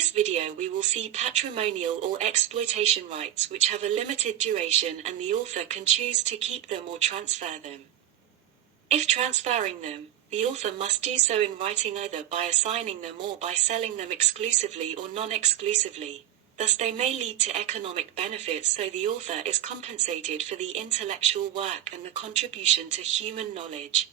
this video we will see patrimonial or exploitation rights which have a limited duration and the author can choose to keep them or transfer them. If transferring them, the author must do so in writing either by assigning them or by selling them exclusively or non-exclusively. Thus they may lead to economic benefits, so the author is compensated for the intellectual work and the contribution to human knowledge.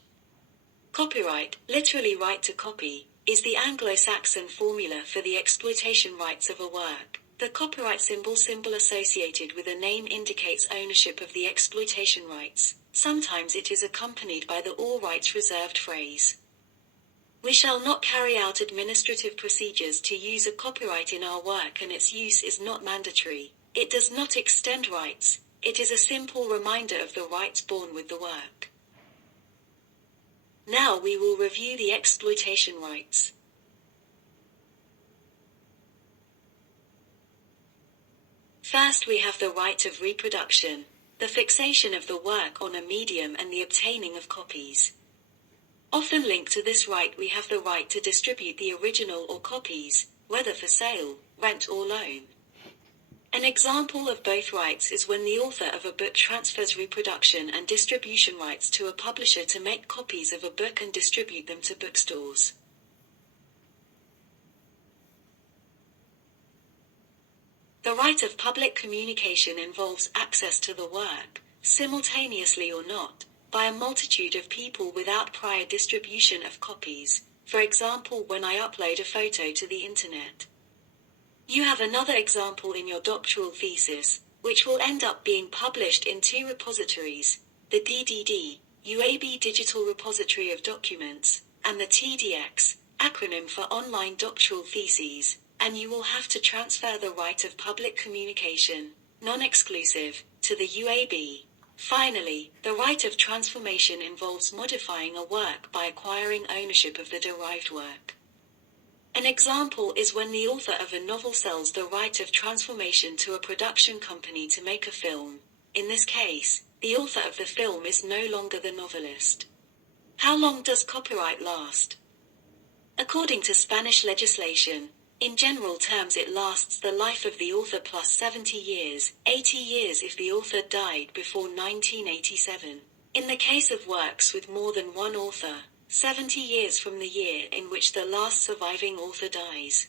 Copyright, literally right to copy, is the Anglo-Saxon formula for the exploitation rights of a work. The copyright symbol associated with a name indicates ownership of the exploitation rights. Sometimes it is accompanied by the all rights reserved phrase. We shall not carry out administrative procedures to use a copyright in our work, and its use is not mandatory. It does not extend rights. It is a simple reminder of the rights born with the work. Now we will review the exploitation rights. First we have the right of reproduction, the fixation of the work on a medium and the obtaining of copies. Often linked to this right we have the right to distribute the original or copies, whether for sale, rent or loan. An example of both rights is when the author of a book transfers reproduction and distribution rights to a publisher to make copies of a book and distribute them to bookstores. The right of public communication involves access to the work, simultaneously or not, by a multitude of people without prior distribution of copies, for example when I upload a photo to the internet. You have another example in your doctoral thesis, which will end up being published in two repositories, the DDD, UAB Digital Repository of Documents, and the TDX, acronym for Online Doctoral Theses, and you will have to transfer the right of public communication, non-exclusive, to the UAB. Finally, the right of transformation involves modifying a work by acquiring ownership of the derived work. An example is when the author of a novel sells the right of transformation to a production company to make a film. In this case, the author of the film is no longer the novelist. How long does copyright last? According to Spanish legislation, in general terms it lasts the life of the author plus 70 years, 80 years if the author died before 1987. In the case of works with more than one author, 70 years from the year in which the last surviving author dies.